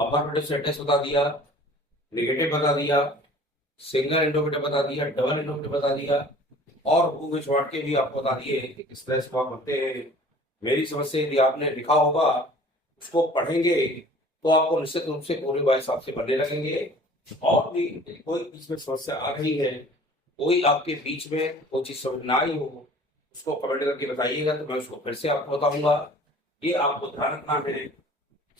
Affirmative sentence बता दिया, negative बता दिया, सिंगल इंट्रोगेटिव बता दिया, डबल इंट्रोगेटिव बता दिया, और हु विच व्हाट के भी आपको बता दिए कि किस तरह से आप बनते हैं। मेरी समझ से यदि आपने लिखा होगा, उसको पढ़ेंगे, तो आपको निश्चित रूप से पूरे बार हिसाब से बनने लगेंगे। और भी कोई बीच में समस्या आ रही है, कोई आपके बीच में कोई चीज समझ ना आई हो, उसको कमेंट करके बताइएगा, तो मैं उसको फिर से आपको बताऊंगा। ये आपको ध्यान रखना है।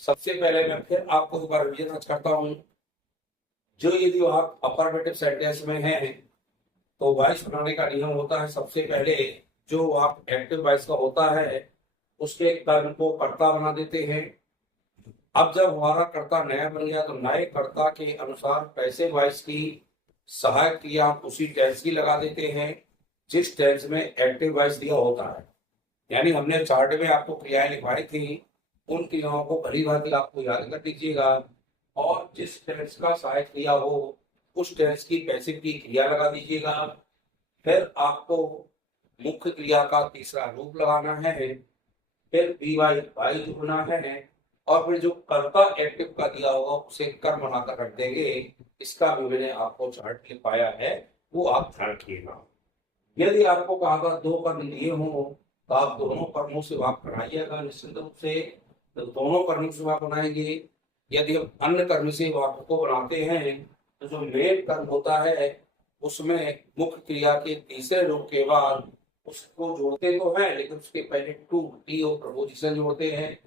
सबसे पहले मैं फिर आपको एक बार रिवीजन करता हूँ। जो यदि आप अफर्मेटिव सेंटेंस में हैं, तो वॉइस बनाने का नियम होता है, सबसे पहले जो आप एक्टिव वॉइस का होता है, उसके कर्म को कर्ता बना देते हैं। अब जब हमारा कर्ता नया बन गया, तो नए कर्ता के अनुसार पैसिव वॉइस की सहायक क्रिया हम उसी टेंस की लगा देते हैं जिस टेंस में एक्टिव वॉइस दिया होता है। यानी हमने चार्ट में आपको क्रियाएं लिखवाई थी, उन क्रियाओं को भली भांति आपको याद कर दीजिएगा, और जिस टेंस का सहायक क्रिया हो उस टेंस की पैसिव की क्रिया लगा दीजिएगा। फिर आपको मुख्य क्रिया का तीसरा रूप लगाना है, फिर बी वाई वाई जुड़ना है, और फिर जो कर्ता एक्टिव का दिया होगा उसे कर्म बनाकर रख देंगे। इसका भी मैंने आपको चार्ट लिखवाया है, वो आप ध्यान रखिएगा। यदि आपको कहा था दो कर्म दिए हों, तो आप दोनों कर्मों से वाक बनाइएगा निश्चित रूप से, तो दोनों कर्मों से वाक बनाएंगे। यदि हम अन्य कर्म से वाक को बनाते हैं, तो जो मेन कर्म होता है उसमें मुख्य क्रिया के तीसरे रूप के बाद उसको जोड़ते तो हैं, लेकिन उसके पहले टू टी और प्रपोजिशन जोड़ते हैं,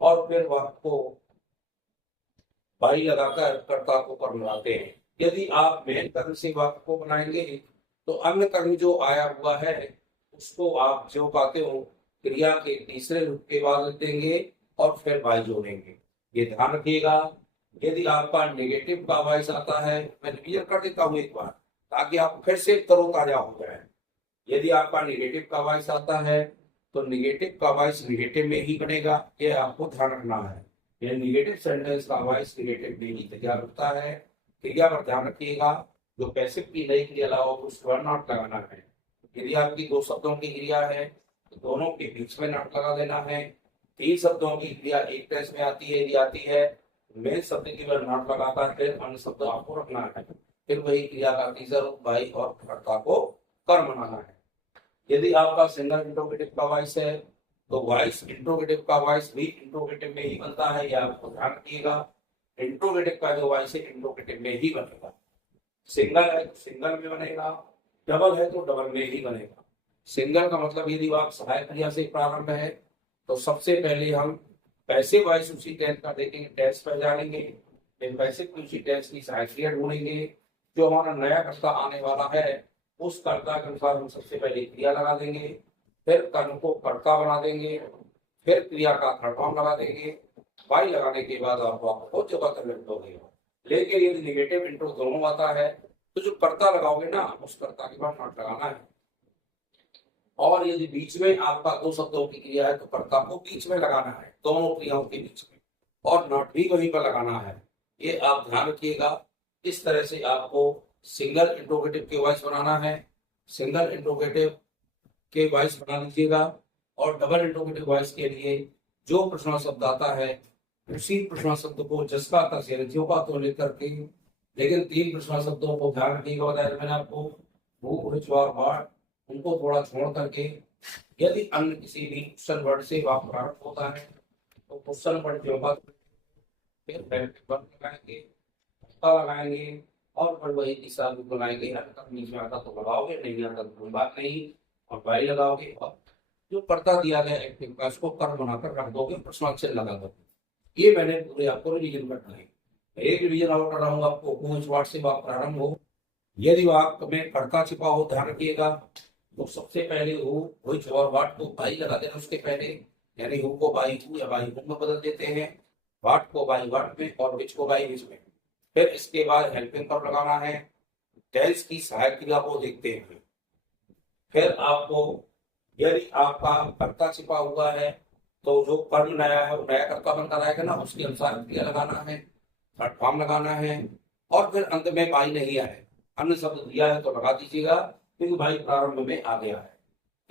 और फिर वाक को बाई लगाकर कर्ता को कर्म बनाते हैं। यदि आप मेन कर्म से वाक को बनाएंगे, तो अन्य कर्म जो आया हुआ है उसको आप जो पाते हो क्रिया के तीसरे रूप के बाद लिख देंगे, और फिर बाई जोड़ेंगे। ये ध्यान रखिएगा। यदि आपका नेगेटिव का वॉइस आता है, मैं रिवीजन कर देता हूँ एक बार, ताकि आप फिर से तरोताजा हो जाए। यदि आपका नेगेटिव का वॉइस आता है, तो नेगेटिव का वॉइस नेगेटिव में ही बनेगा, ये आपको ध्यान रखना है। ये नेगेटिव सेंटेंस का वॉइस नेगेटिव में ही तैयार होता है। क्रिया पर ध्यान रखिएगा, जो पैसिव की नई क्रिया लगाओ उस पर नॉट लगाना है। यदि आपकी दो शब्दों की क्रिया है, तो दोनों के बीच में नॉट लगा देना है। तीन शब्दों की क्रिया एक टेंस में आती है, यदि आती है, मेन शब्द की पर नॉट लगाकर फिर अन्य शब्द आपको रखना है। फिर वही क्रिया का तीसरा रूप बाई और कर्ता को कर्म बनाना है। यदि आपका सिंगल इंट्रोगेटिव का वॉइस है, तो वॉइस इंट्रोगेटिव का वॉइस भी इंट्रोगेटिव में ही बनता है, यह आपको ध्यान रखिएगा। इंट्रोगेटिव का जो वॉइस है इंट्रोगेटिव में ही बनेगा। सिंगल है तो सिंगल में बनेगा, डबल है तो डबल में ही बनेगा। सिंगल का मतलब यदि आप सहायक क्रिया से प्रारंभ है, तो सबसे पहले हम पैसिव वॉइस उसी टेंस का देखेंगे, टेंस पर जानेंगे, फिर पैसिव की उसी टेंस की सहायक क्रिया ढूंढेंगे। जो हमारा नया कर्ता आने वाला है, उस कर्ता के अनुसार हम सबसे पहले क्रिया लगा देंगे, फिर कर्म को कर्ता बना देंगे, फिर क्रिया का थर्ड फॉर्म लगा देंगे। वाई लगाने के बाद आप बहुत जगह तक लिख दोगे। लेकिन यदि निगेटिव इंट्रो दोनों आता है, तो जो कर्ता लगाओगे ना, उस कर्ता के बाद नॉट लगाना है। और यदि बीच में आपका दो शब्दों की क्रिया है, तो कर्ता को बीच में लगाना है, दोनों क्रियाओं के बीच में, और नॉट भी वहीं पर लगाना है। ये आप ध्यान रखिएगा। इस तरह से आपको सिंगल इंट्रोगेटिव के वॉइस बनाना है। सिंगल इंट्रोगेटिव के वॉइस बना लीजिएगा, और डबल इंट्रोगेटिव वॉइस के लिए जो प्रश्न शब्द आता है, उसी प्रश्न शब्द को जिसका तस यानी जो का तो लिख करके, लेकिन तीन प्रश्न शब्दों को ध्यान रखिएगा, बताया मैंने आपको, भू विच और वाट, उनको थोड़ा छोड़ करके। यदि अन्य किसी भी क्वेश्चन वर्ड से वाक प्रारंभ होता है, तो क्वेश्चन वर्ड के बाद फिर लगाएंगे, लगाएंगे, और फिर वही तीसरा रूप बनाएंगे। अगर तक बीच में आता तो लगाओगे, नहीं आता तो कोई बात नहीं, और बाई लगाओगे, और जो कर्ता दिया गया एक्टिव का उसको कर्म बनाकर रख दोगे, प्रश्न चिन्ह लगा दोगे। ये मैंने पूरे आपको रिवीजन करना है। एक रिवीजन और कर रहा हूँ आपको, हु वाट से वाक प्रारंभ हो। यदि वाक में कर्ता छिपा हो, ध्यान रखिएगा, तो सबसे पहले हु विच और वाट को बाई लगा देना उसके पहले, यानी हु को बाई हु या बाई हु में बदल देते हैं, वाट को बाई वाट में, और विच को बाई विच में। फिर इसके बाद हेल्पिंग वर्ब लगाना है, टेंस की सहायक क्रिया को देखते हैं। फिर आपको यदि आपका कर्ता छिपा हुआ है, तो जो कर्म नया है वो नया कर्ता बनता रहेगा ना, उसके अनुसार क्रिया लगाना है, थर्ड फॉर्म लगाना है, और फिर अंत में बाई नहीं आए, अन्य शब्द दिया है तो लगा दीजिएगा, क्योंकि बाई प्रारंभ में आ गया है।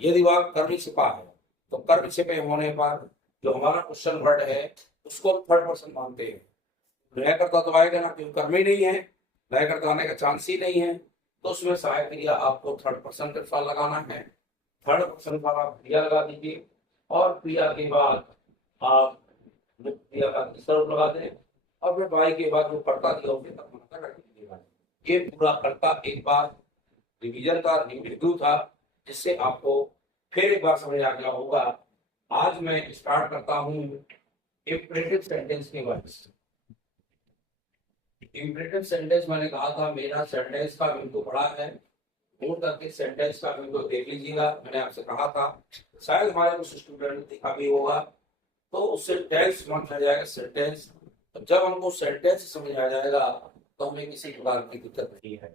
यदि वह कर्म छिपा है, तो कर्म छिपे होने पर जो हमारा क्वेश्चन वर्ड है उसको थर्ड पर्सन मानते हैं। लय करता तो आएगा ना, क्योंकि कर्म ही नहीं है, लय करता आने का चांस ही नहीं है। तो उसमें सहायक क्रिया आपको थर्ड पर्सन के साथ लगाना है। थर्ड पर्सन पर आप क्रिया लगा दीजिए और क्रिया के बाद आप क्रिया का तीसरा रूप लगा दें और फिर वाई के बाद जो कर्ता दिया उसे तक मात्रा रख दीजिएगा। ये पूरा कर्ता एक बार रिवीजन का रिव्यू था, जिससे आपको फिर एक बार समझ आ गया होगा। आज मैं स्टार्ट करता हूँ इंपरेटिव सेंटेंस के बारे में। इंपरेटिव सेंटेंस मैंने कहा था मेरा सेंटेंस का बिंदु बड़ा है, नोट करके सेंटेंस का बिंदु देख लीजिएगा। मैंने आपसे कहा था, शायद हमारे कुछ स्टूडेंट ने देखा भी होगा। तो उससे टेंस समझ आ जाएगा सेंटेंस। जब हमको सेंटेंस समझ आ जाएगा तो हमें किसी प्रकार की दिक्कत नहीं है।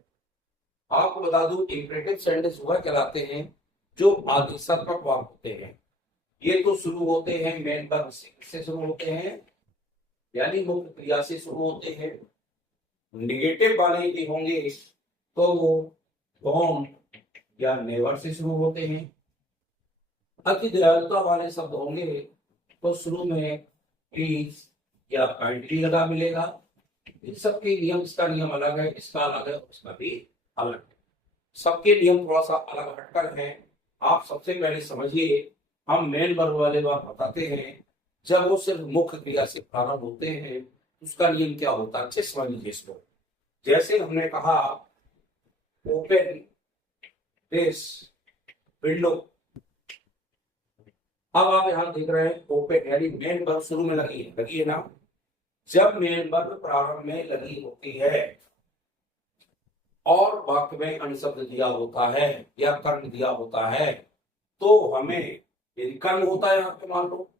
आपको बता दूं इंपरेटिव सेंटेंस वह कहलाते हैं जो आदेशात्मक वाक्य होते हैं। ये तो शुरू होते हैं मेन वर्ब से शुरू होते हैं, यानी मुख्य क्रिया से शुरू होते हैं। निगेटिव वाले भी होंगे तो वो कौन या नेवर से शुरू होते हैं। अति दयालुता वाले शब्द होंगे तो शुरू में प्लीज या काइंडली लगा मिलेगा। इन सबके नियम, इसका नियम अलग है, इसका अलग है, उसका भी अलग है। सबके नियम थोड़ा सा अलग हटकर हैं। आप सबसे पहले समझिए, हम मेन वर्ब वाले बात बताते हैं जब वो सिर्फ मुख्य क्रिया से प्रारंभ होते हैं उसका नियम क्या होता है, अच्छे समझ लीजिए इसको। जैसे हमने कहा ओपन दिस विंडो, अब आप यहां देख रहे हैं ओपन यानी मेन वर्ब शुरू में लगी है ना। जब मेन वर्ब प्रारंभ में लगी होती है और वाक्य में अनुशब्द दिया होता है या कर्म दिया होता है तो हमें, यदि कर्म होता है यहाँ पे मान लो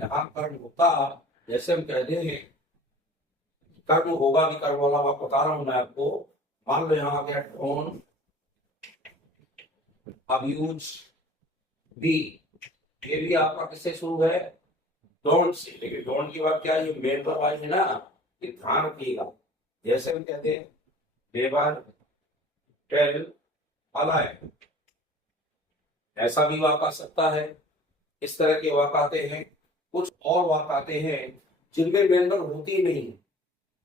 यहाँ कर्म होता, जैसे हम कहते हैं कर्म होगा कि कर्म वाला मैं बता रहा हूं मैं आपको। मान लो यहाँ आ गया डोंट, अब यूज बी, ये भी आपका किससे शुरू है, डोंट से। लेकिन डोंट की बात क्या है, ये मेन वर्ब आई है ना, ये ध्यान रखिएगा। जैसे हम कहते हैं नेवर टेल अ लाई, ऐसा भी वाक्य आ सकता है। इस तरह के वाक्य आते हैं। कुछ और वाक्य आते हैं जिनमें मेन वर्ब होती ही नहीं,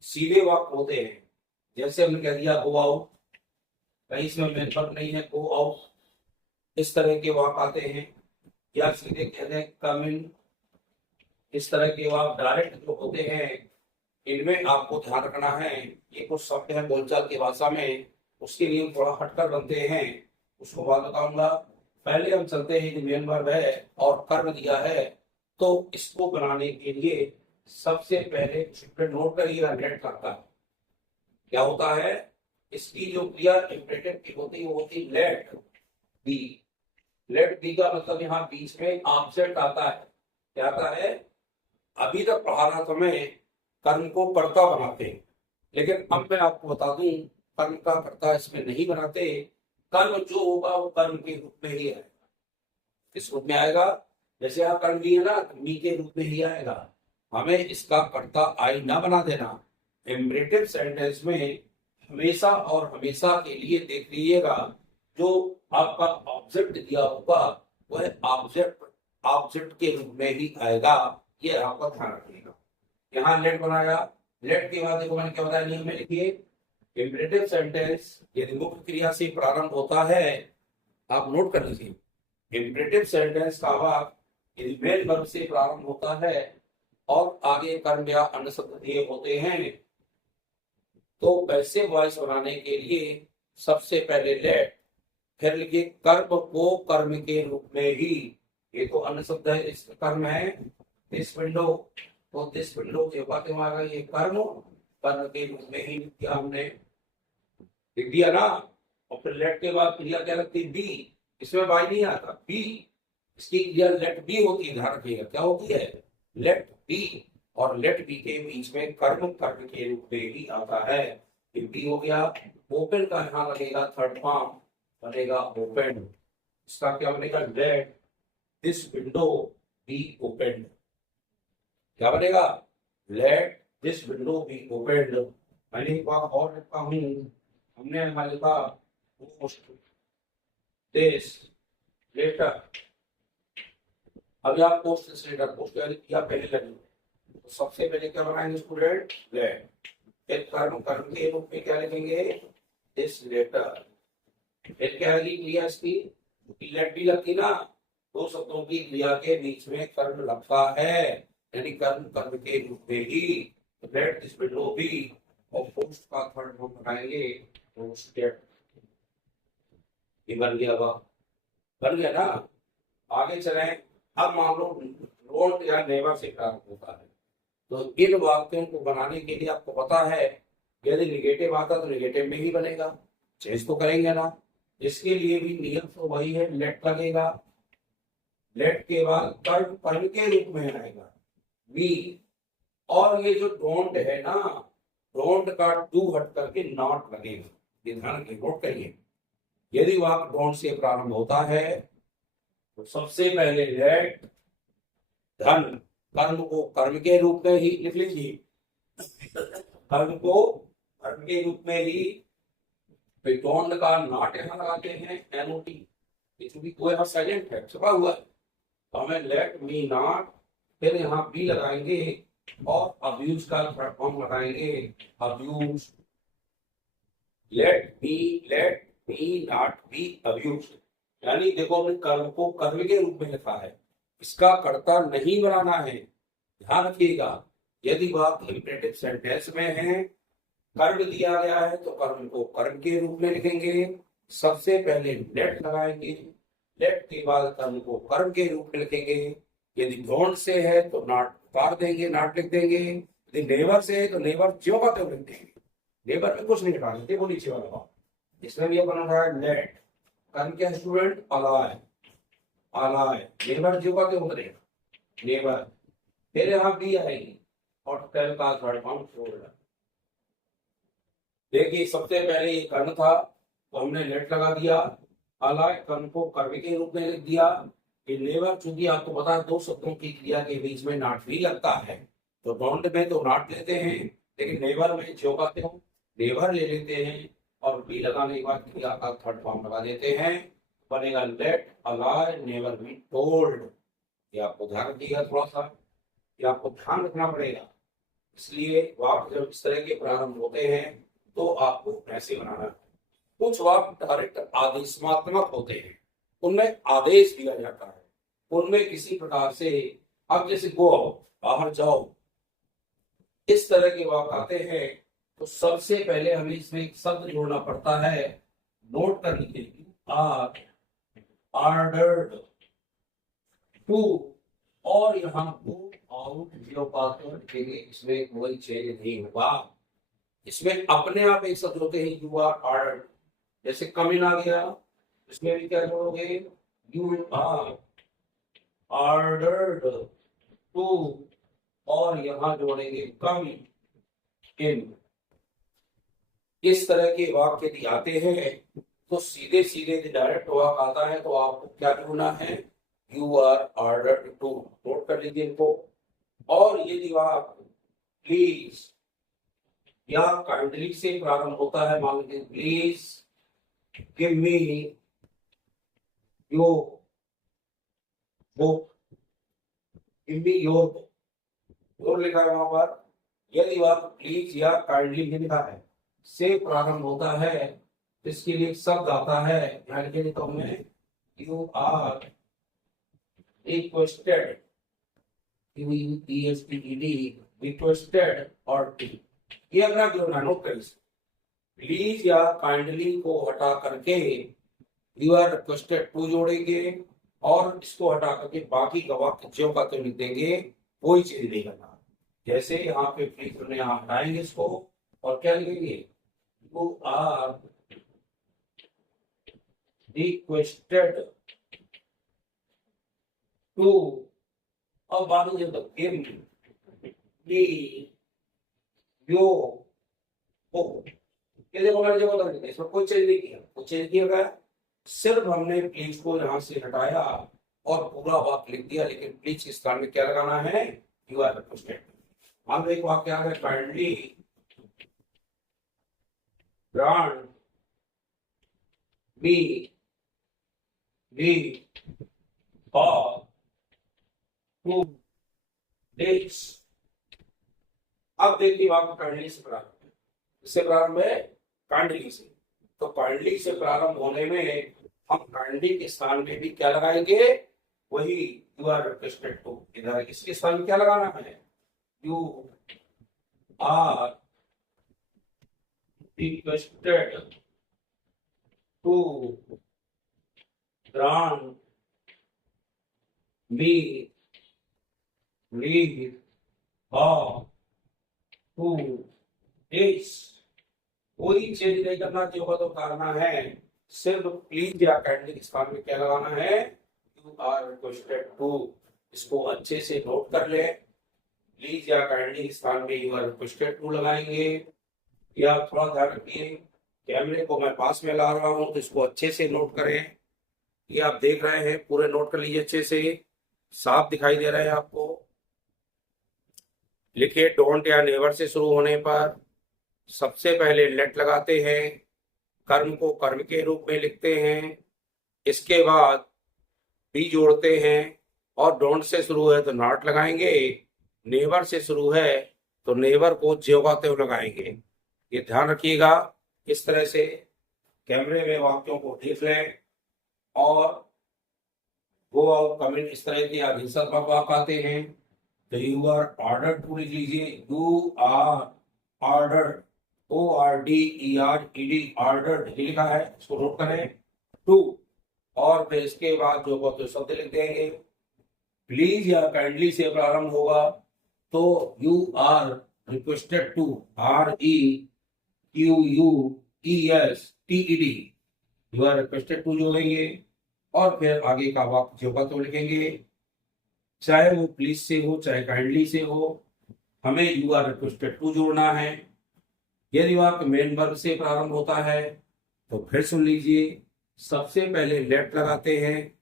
सीधे वाक्य होते हैं। जैसे हमने कह दिया गो आउट, कहीं इसमें मेन वर्ब नहीं है, गो आउट। इस तरह के वाक्य आते हैं। या सीधे कहते हैं कम इन, इस तरह के वाक्य डायरेक्ट जो होते हैं इनमें आपको ध्यान रखना है। ये कुछ शब्द है बोलचाल की भाषा में, उसके लिए थोड़ा हटकर बनते हैं, उसको बात बताऊंगा। पहले हम चलते हैं कि मेन वर्ब है और कर्म दिया है, तो इसको बनाने के लिए सबसे पहले नोट करिएगा लेट करता है क्या होता है। इसकी जो क्रिया इंपरेटिव की होती है वो होती है लेट बी। लेट बी का मतलब यहाँ बीच में ऑब्जेक्ट आता है। क्या आता है, अभी तक पढ़ा रहा था मैं कर्म को कर्ता बनाते हैं, लेकिन अब मैं आपको बता दूं कर्म का कर्ता इसमें नहीं बनाते। कर्म जो होगा वो कर्म के रूप में ही आएगा। किस रूप में आएगा, जैसे आप कर्म लिए ना, मी के रूप में ही आएगा। हमें इसका कर्ता आई ना बना देना। इम्परेटिव सेंटेंस में हमेशा और हमेशा के लिए देख लीजिएगा जो आपका ऑब्जेक्ट दिया होगा वह ऑब्जेक्ट के रूप में ही आएगा। ये आपका ध्यान रखिएगा। यहाँ लेट बनाया, लेट के बाद देखो मैंने क्या बताया नियम में, लिखिए इम्परेटिव सेंटेंस यदि मुख्य क्रिया से प्रारंभ होता है, आप नोट कर लीजिए इम्परेटिव सेंटेंस का वाक्य यदि मेन वर्ब से प्रारंभ होता है और आगे कर्म या अन्य शब्द दिए होते हैं तो वैसे वॉइस बनाने के लिए सबसे पहले लेट, फिर लिखिए कर्म को कर्म के रूप में ही। ये तो अन्य शब्द है, इस कर्म है दिस विंडो, तो दिस विंडो के बाद हमारा ये कर्म कर्म के रूप में ही क्या हमने लिख दिया ना। और फिर लेट के बाद क्रिया क्या लगती है बी, इसमें वाई नहीं आता, बी इसकी क्रिया लेट बी होती है। ध्यान रखिएगा क्या होती है, लेट बी। और लेट बी के बीच में कर्म कर्म के रूप में ही आता है। बी हो गया। ओपन का यहाँ लगेगा थर्ड फॉर्म, बनेगा ओपन। इसका क्या बनेगा, let this window be open. क्या बनेगा, let this window be open. मैंने एक बात और लिखता हूँ, हमने हमारे लिखा पोस्ट दिस लेटर। अभी आप पोस्ट लेटर पोस्ट किया पहले लगे तो सबसे पहले क्या बनाएंगे स्टूडेंट, लेट। फिर कर्म, कर्म के रूप में क्या लिखेंगे, दिस लेटर। फिर क्या लगी क्रिया इसकी, लेट भी लगती ना, दो शब्दों की क्रिया के बीच में कर्म लगता है, यानी कर्म कर्म के रूप में ही। लेट दिस विंडो भी, और पोस्ट का थर्ड हम बनाएंगे पोस्टेड। ये बन गया, बन गया ना। आगे चले, अब मान लो डोंट या नेवर से प्रारंभ होता है, तो इन वाक्यों को बनाने के लिए आपको पता है, यदि निगेटिव आता तो निगेटिव में ही बनेगा, चेंज तो करेंगे ना। इसके लिए भी नियम तो वही है, लेट लगेगा, लेट के बाद कर्म कर्म के रूप में आएगा वी। और ये जो डोंट है ना, डोंट का डू हट करके नॉट लगेगा, ये ध्यान के नोट करिए। यदि वाक्य डोंट से प्रारंभ होता है तो सबसे पहले लेट, धन, कर्म को कर्म के रूप में ही लिख लीजिए, कर्म को कर्म के रूप में ही। डोंट का नॉट यहाँ लगाते हैं एनओटी, क्योंकि कोई यहाँ साइलेंट है, छुपा हुआ है, तो हमें लेट मी नॉट, फिर यहाँ बी लगाएंगे और अब्यूज का फॉर्म लगाएंगे, abuse. Let me not be abuse, यानी देखो हमने कर्म को कर्म के रूप में लिखा है, इसका कर्ता नहीं बनाना है। ध्यान रखिएगा, यदि वाक्य इंपेरेटिव सेंटेंस में है, कर्म दिया गया है तो कर्म को कर्म के रूप में लिखेंगे, सबसे पहले लेट लगाएंगे, लेट के बाद कर्म को कर्म के रूप में लिखेंगे। यदि डोंट से है तो नॉट काट देंगे, नॉट लिख देंगे। यदि नेवर से है तो नेवर ज्यों का त्यों लिख देंगे, नेवर में कुछ नहीं हटाएंगे, वो नीचे वाला बात। इसमें भी बना रहा है लेट, कर्म क्या स्टूडेंट, अलाय, अलाय, नेवर ज्यों का त्यों बनेगा, नेवर। फिर यहाँ भी आएगी और टेल का थर्ड फॉर्म फोल्डर। देखिए सबसे पहले ये कर्म था तो हमने लेट लगा दिया, अलाय कर्म को कर्म के रूप में लिख दिया। ये नेवर, चूंकि आपको पता है दो शब्दों की क्रिया के बीच में नॉट भी लगता है, तो डोंट में तो नॉट लेते हैं, लेकिन नेवर में जो कहते हो नेवर ले लेते हैं, और बी लगाने के बाद क्रिया का थर्ड फॉर्म लगा देते हैं, बनेगा let a lie never be told. ये आपको ध्यान रखिएगा, थोड़ा सा ये आपको ध्यान रखना पड़ेगा। इसलिए वाक्य जब इस तरह के प्रारंभ होते हैं तो आपको ऐसे बनाना है। कुछ वाक्य डायरेक्ट आदेशात्मक होते हैं, उनमें आदेश दिया जाता है, उनमें किसी प्रकार से, अब जैसे गो, बाहर जाओ, इस तरह के वाक्य आते हैं, तो सबसे पहले हमें इसमें एक शब्द जोड़ना पड़ता है, नोट कर लीजिए, आर ऑर्डर्ड टू, और यहाँ गो आउट जो बात लिखेंगे, इसमें कोई चेंज नहीं होगा। इसमें अपने आप एक शब्द होते हैं, यू आर ऑर्डर्ड, जैसे कम इन आ गया, इसमें भी क्या जोड़ोगे, यू आर ऑर्डर्ड टू, और यहां जोड़ेंगे कम इन। इस तरह के वाक्य यदि आते हैं तो सीधे सीधे डायरेक्ट वाक्य आता है तो आपको क्या ढूंढना है, यू आर ऑर्डर्ड टू, नोट कर लीजिए इनको। और यदि वाक्य प्लीज या काइंडली से प्रारंभ होता है, मान लीजिए please give me your book, give me your book, your लिखा है वहां पर। यदि वाक्य प्लीज या काइंडली लिखा है से प्रारंभ होता है, इसके लिए शब्द आता है, ध्यान के लिए तो हमें यू आर रिक्वेस्टेड, रिक्वेस्टेड और टी, ये अपना जोड़ना, नोट करिए। प्लीज या काइंडली को हटा करके यू आर रिक्वेस्टेड टू जोड़ेंगे, और इसको हटा करके बाकी का वाक्य ज्यों का त्यों लिख देंगे, कोई चीज नहीं करना। जैसे यहाँ पे प्लीज हमने यहाँ हटाएंगे इसको, और क्या लिखेंगे, यू आर रिक्वेस्टेड टू, अब बात हो जाए गिव मी योर बुक, ये देखो मैंने जो बता दिया, इसमें कोई चेंज नहीं किया, कोई चेंज किया गया, सिर्फ हमने प्लीज को यहां से हटाया और पूरा वाक्य लिख दिया, लेकिन प्लीज के स्थान में क्या लगाना है, यू आर रिक्वेस्टेड। हम एक वाक्य आ गया, kindly grant me for 2 days अब देखिए वाक्य कांडली से प्रारंभ है, इससे प्रारंभ है कांडली से। तो कांडली से प्रारंभ होने में हम कांडली के स्थान में भी क्या लगाएंगे, वही यू आर रिक्वेस्टेड टू। इधर इसके स्थान में क्या लगाना है, you are requested to grant me leave of to this। कोई चेंज नहीं करना, जो का तो करना है, सिर्फ प्लीज या काइंडली के स्थान में क्या लगाना है, यू आर रिक्वेस्टेड टू। इसको अच्छे से नोट कर ले, प्लीज या काइंडली के स्थान में यू आर रिक्वेस्टेड टू लगाएंगे। या थोड़ा ध्यान रखिए, कैमरे को मैं पास में ला रहा हूं तो इसको अच्छे से नोट करें। ये आप देख रहे हैं, पूरे नोट कर लीजिए, अच्छे से साफ दिखाई दे रहा है आपको। लिखिए डोंट या नेवर से शुरू होने पर सबसे पहले लेट लगाते हैं, कर्म को कर्म के रूप में लिखते हैं, इसके बाद बी जोड़ते हैं, और डोंट से शुरू है तो नॉट लगाएंगे, नेवर से शुरू है तो नेवर को ज्योगाते हुए लगाएंगे। ये ध्यान रखिएगा। इस तरह से कैमरे में वाक्यों को देख लें और गो आउट कमेंट इस तरह के आंसर वाक्य आते हैं तो यू आर ऑर्डर टू लिख लीजिए, you are order, ORDERED order लिखा है, इसको नोट करें टू। और फिर इसके बाद जो बहुत शब्द लिख देंगे, प्लीज या काइंडली से प्रारंभ होगा तो you are requested to, REQUESTED, you are requested to जोड़ेंगे और फिर आगे का वाक्य जो का तो लिखेंगे, चाहे वो प्लीज से हो चाहे काइंडली से हो, हमें यू आर रिक्वेस्टेड टू जोड़ना है। यदि वाक्य मेन वर्ब से प्रारंभ होता है तो फिर सुन लीजिए, सबसे पहले लेट लगाते हैं,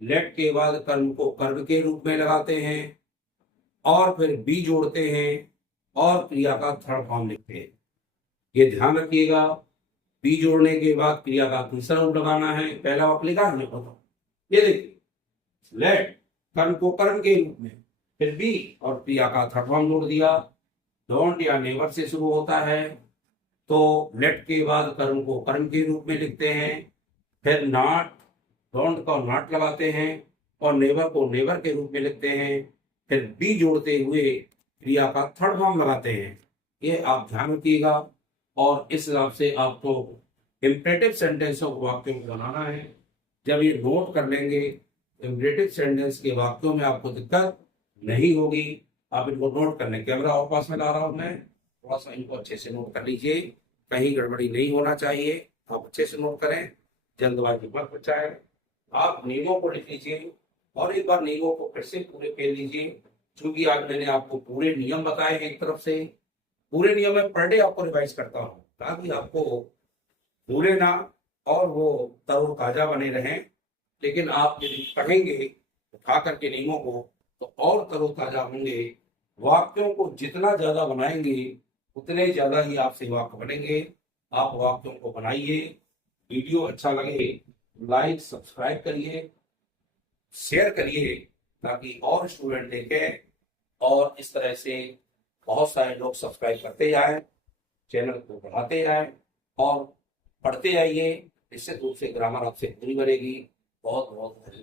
लेट के बाद कर्म को कर्म के रूप में लगाते हैं और फिर बी जोड़ते हैं और क्रिया का थर्ड फॉर्म लिखते हैं। ये ध्यान रखिएगा, बी जोड़ने के बाद क्रिया का दूसरा रूप लगाना है। पहला वाक्य लिखा हमने, ये देखिए, लेट कर्म को कर्म के रूप में, फिर बी और क्रिया का थर्ड फॉर्म जोड़ दिया। डोंट या नेवर से शुरू होता है तो लेट के बाद कर्म को कर्म के रूप में लिखते हैं, फिर नॉट, डोंट का नॉट लगाते हैं और नेवर को नेवर के रूप में लिखते हैं, फिर बी जोड़ते हुए क्रिया का थर्ड फॉर्म लगाते हैं। ये आप ध्यान रखिएगा और इस हिसाब से आपको इम्परेटिव सेंटेंसों को वाक्यों को बनाना है। जब ये नोट कर लेंगे, इम्परेटिव सेंटेंस के वाक्यों में आपको दिक्कत नहीं होगी। आप इनको नोट कर लें, कैमरा और पास में ला रहा हूं मैं, थोड़ा सा इनको अच्छे से नोट कर लीजिए, कहीं गड़बड़ी नहीं होना चाहिए। आप अच्छे से नोट करें, जल्दबाजी मत बचाएं। आप नियमों को लिख लीजिए और एक बार नियमों को फिर से पूरे फेर लीजिए, क्योंकि आज मैंने आपको पूरे नियम बताए हैं। एक तरफ से पूरे नियम में पर डे आपको रिवाइज करता हूँ ताकि आपको भूले ना और वो तरोताजा बने रहें। लेकिन आप यदि पढ़ेंगे उठा करके नियमों को तो और तरोताजा होंगे। वाक्यों को जितना ज्यादा बनाएंगे उतने ज्यादा ही आपसे वाक्य बनेंगे। आप वाक्यों को बनाइए। वीडियो अच्छा लगे लाइक सब्सक्राइब करिए, शेयर करिए ताकि और स्टूडेंट देखें और इस तरह से बहुत सारे लोग सब्सक्राइब करते जाएं, चैनल को बढ़ाते जाएं और पढ़ते जाइए। निश्चित रूप से ग्रामर आपसे पूरी बनेगी। बहुत बहुत धन्यवाद।